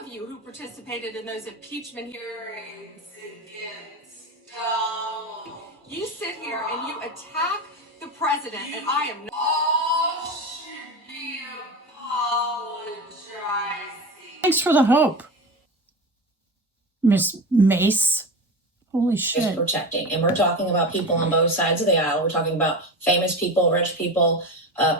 of you who participated in those impeachment hearings against Donald. You sit here and you attack the president, and I am not. All should be apologizing. Thanks for the hope, Miss Mace. Holy shit. Is protecting. And we're talking about people on both sides of the aisle. We're talking about famous people, rich people,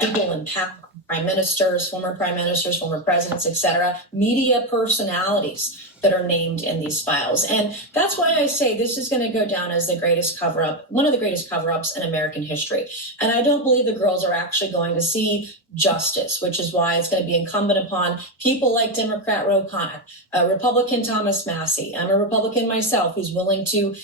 people in power, prime ministers, former presidents, etc., media personalities that are named in these files. And that's why I say this is going to go down as the greatest cover-up, one of the greatest cover-ups in American history. And I don't believe the girls are actually going to see justice, which is why it's going to be incumbent upon people like Democrat Ro Khanna, Republican Thomas Massey. I'm a Republican myself who's willing to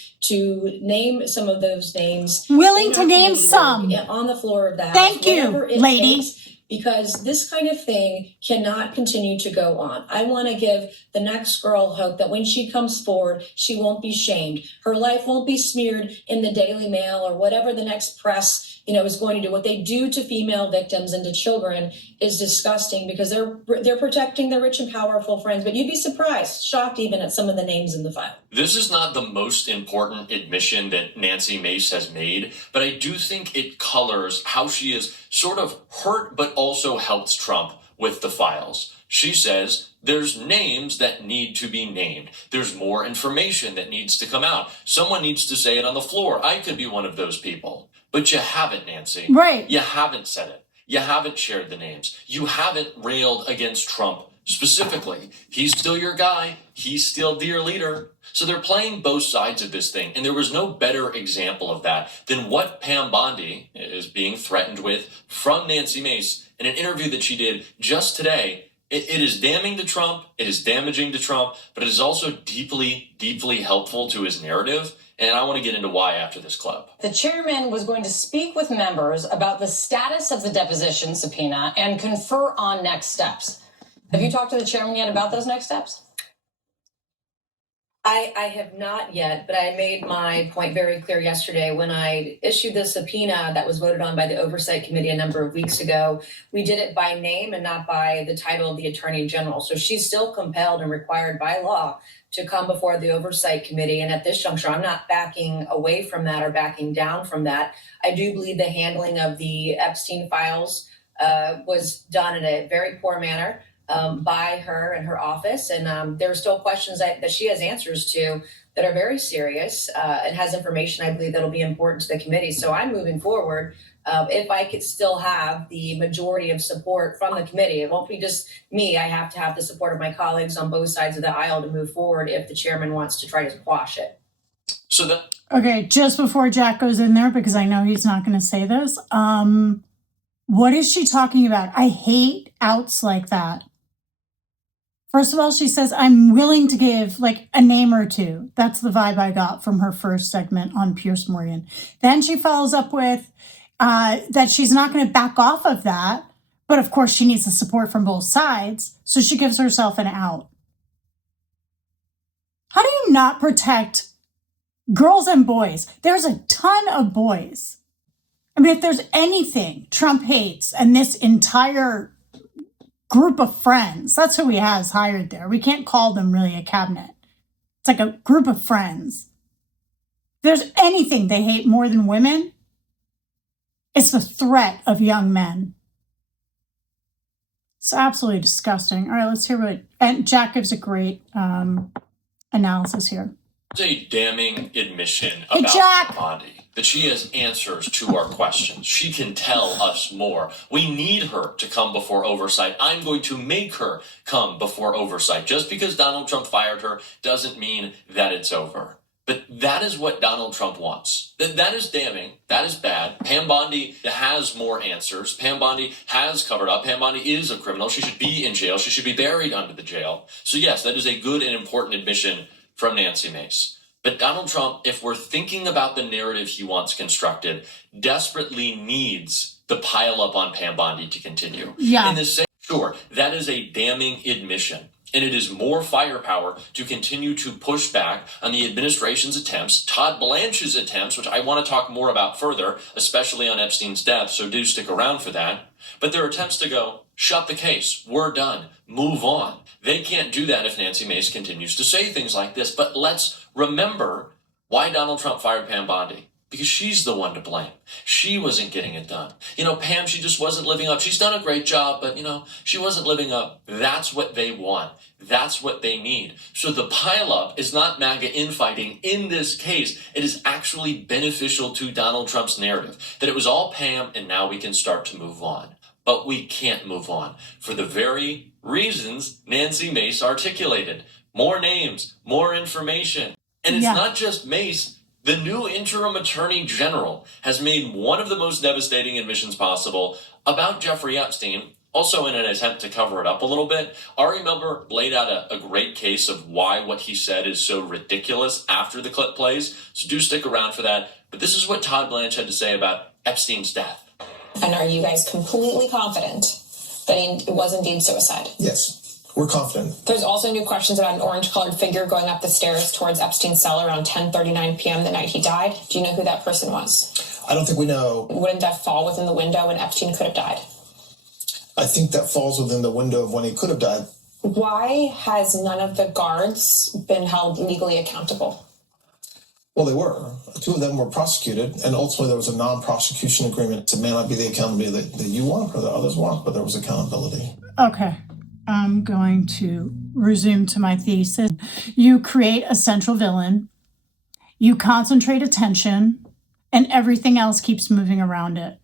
name some of those names. Willing to name some. On the floor of the House. Thank you, lady. Because this kind of thing cannot continue to go on. I want to give the next girl hope that when she comes forward, she won't be shamed. Her life won't be smeared in the Daily Mail or whatever the next press, is going to do. What they do to female victims and to children is disgusting because they're protecting their rich and powerful friends. But you'd be surprised, shocked even at some of the names in the file. This is not the most important admission that Nancy Mace has made, but I do think it colors how she is sort of hurt but also helps Trump with the files. She says there's names that need to be named. There's more information that needs to come out. Someone needs to say it on the floor. I could be one of those people. But you haven't, Nancy. Right. You haven't said it. You haven't shared the names. You haven't railed against Trump specifically. He's still your guy. He's still your leader. So they're playing both sides of this thing. And there was no better example of that than what Pam Bondi is being threatened with from Nancy Mace in an interview that she did just today. It is damning to Trump. It is damaging to Trump, but it is also deeply, deeply helpful to his narrative. And I want to get into why after this clip. The chairman was going to speak with members about the status of the deposition subpoena and confer on next steps. Have you talked to the chairman yet about those next steps? I have not yet, but I made my point very clear yesterday when I issued the subpoena that was voted on by the Oversight Committee a number of weeks ago. We did it by name and not by the title of the Attorney General. So she's still compelled and required by law to come before the Oversight Committee. And at this juncture, I'm not backing away from that or backing down from that. I do believe the handling of the Epstein files was done in a very poor manner. By her and her office. And there are still questions that she has answers to that are very serious and has information I believe that'll be important to the committee. So I'm moving forward. If I could still have the majority of support from the committee, it won't be just me. I have to have the support of my colleagues on both sides of the aisle to move forward if the chairman wants to try to quash it. Okay, just before Jack goes in there, because I know he's not going to say this, what is she talking about? I hate outs like that. First of all, she says, I'm willing to give like a name or two. That's the vibe I got from her first segment on Piers Morgan. Then she follows up with that she's not going to back off of that. But of course, she needs the support from both sides. So she gives herself an out. How do you not protect girls and boys? There's a ton of boys. I mean, if there's anything Trump hates and this entire group of friends, that's who he has hired there. We can't call them really a cabinet. It's like a group of friends. If there's anything they hate more than women, it's the threat of young men. It's absolutely disgusting. All right, let's hear what, and Jack gives a great analysis here. It's a damning admission Hey, about Jack. Bondi. That she has answers to our questions. She can tell us more. We need her to come before oversight. I'm going to make her come before oversight. Just because Donald Trump fired her doesn't mean that it's over. But that is what Donald Trump wants. That is damning. That is bad. Pam Bondi has more answers. Pam Bondi has covered up. Pam Bondi is a criminal. She should be in jail. She should be buried under the jail. So yes, that is a good and important admission from Nancy Mace. But Donald Trump, if we're thinking about the narrative he wants constructed, desperately needs the pile up on Pam Bondi to continue. Yeah. In the same, sure, that is a damning admission. And it is more firepower to continue to push back on the administration's attempts, Todd Blanche's attempts, which I want to talk more about further, especially on Epstein's death, so do stick around for that. But their attempts to go, shut the case, we're done, move on. They can't do that if Nancy Mace continues to say things like this. But let's remember why Donald Trump fired Pam Bondi. Because she's the one to blame. She wasn't getting it done. Pam, she just wasn't living up. She's done a great job, but, she wasn't living up. That's what they want. That's what they need. So the pileup is not MAGA infighting in this case. It is actually beneficial to Donald Trump's narrative that it was all Pam and now we can start to move on. But we can't move on for the very reasons Nancy Mace articulated. More names, more information. And it's not just Mace. The new interim attorney general has made one of the most devastating admissions possible about Jeffrey Epstein, also in an attempt to cover it up a little bit. Ari Melber laid out a great case of why what he said is so ridiculous after the clip plays, so do stick around for that. But this is what Todd Blanche had to say about Epstein's death. And are you guys completely confident that it was indeed suicide? Yes. We're confident. There's also new questions about an orange-colored figure going up the stairs towards Epstein's cell around 10:39 p.m. the night he died. Do you know who that person was? I don't think we know. Wouldn't that fall within the window when Epstein could have died? I think that falls within the window of when he could have died. Why has none of the guards been held legally accountable? Well, they were. 2 of them were prosecuted, and ultimately there was a non-prosecution agreement. It may not be the accountability that you want or that others want, but there was accountability. Okay. I'm going to resume to my thesis. You create a central villain, you concentrate attention, and everything else keeps moving around it.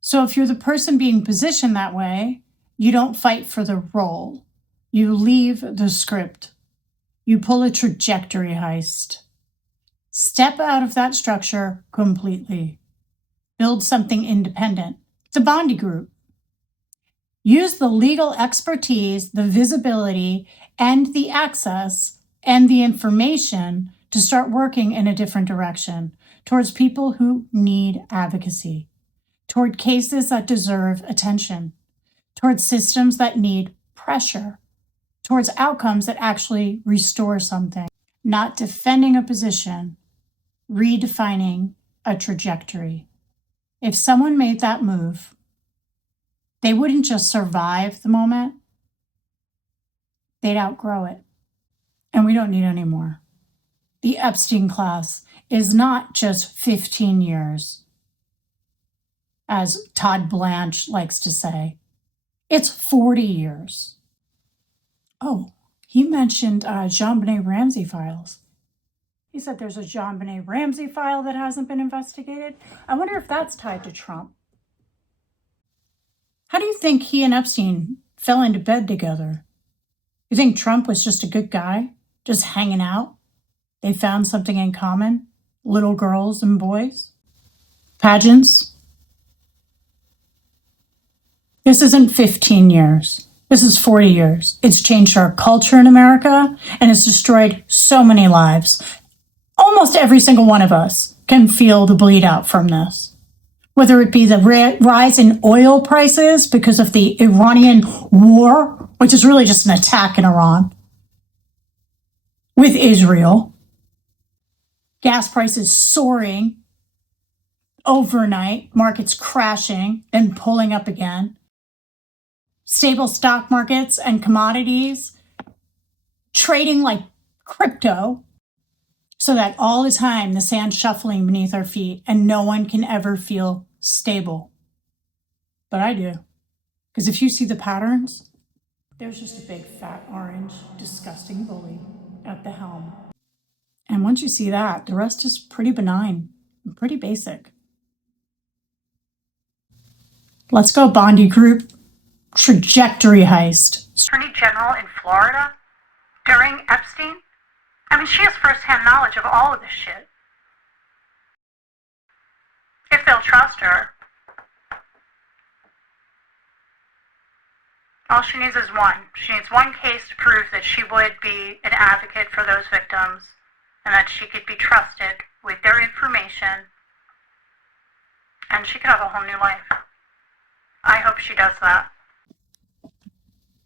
So if you're the person being positioned that way, you don't fight for the role. You leave the script. You pull a trajectory heist. Step out of that structure completely. Build something independent. The Bondi Group. Use the legal expertise, the visibility, and the access and the information to start working in a different direction towards people who need advocacy, toward cases that deserve attention, towards systems that need pressure, towards outcomes that actually restore something, not defending a position, redefining a trajectory. If someone made that move, they wouldn't just survive the moment, they'd outgrow it. And we don't need any more. The Epstein class is not just 15 years, as Todd Blanche likes to say. It's 40 years. Oh, he mentioned JonBenet Ramsey files. He said there's a JonBenet Ramsey file that hasn't been investigated. I wonder if that's tied to Trump. How do you think he and Epstein fell into bed together? You think Trump was just a good guy, just hanging out? They found something in common? Little girls and boys? Pageants? This isn't 15 years. This is 40 years. It's changed our culture in America, and it's destroyed so many lives. Almost every single one of us can feel the bleed out from this. Whether it be the rise in oil prices because of the Iranian war, which is really just an attack in Iran, with Israel, gas prices soaring overnight, markets crashing, then pulling up again, stable stock markets and commodities trading like crypto, so that all the time the sand shuffling beneath our feet and no one can ever feel stable. But I do. Because if you see the patterns, there's just a big fat orange disgusting bully at the helm. And once you see that, the rest is pretty benign and pretty basic. Let's go, Bondi Group. Trajectory heist. Attorney General in Florida during Epstein? I mean, she has firsthand knowledge of all of this shit. If they'll trust her. All she needs is one. She needs one case to prove that she would be an advocate for those victims and that she could be trusted with their information and she could have a whole new life. I hope she does that.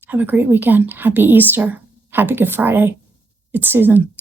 Have a great weekend. Happy Easter. Happy Good Friday. It's Susan.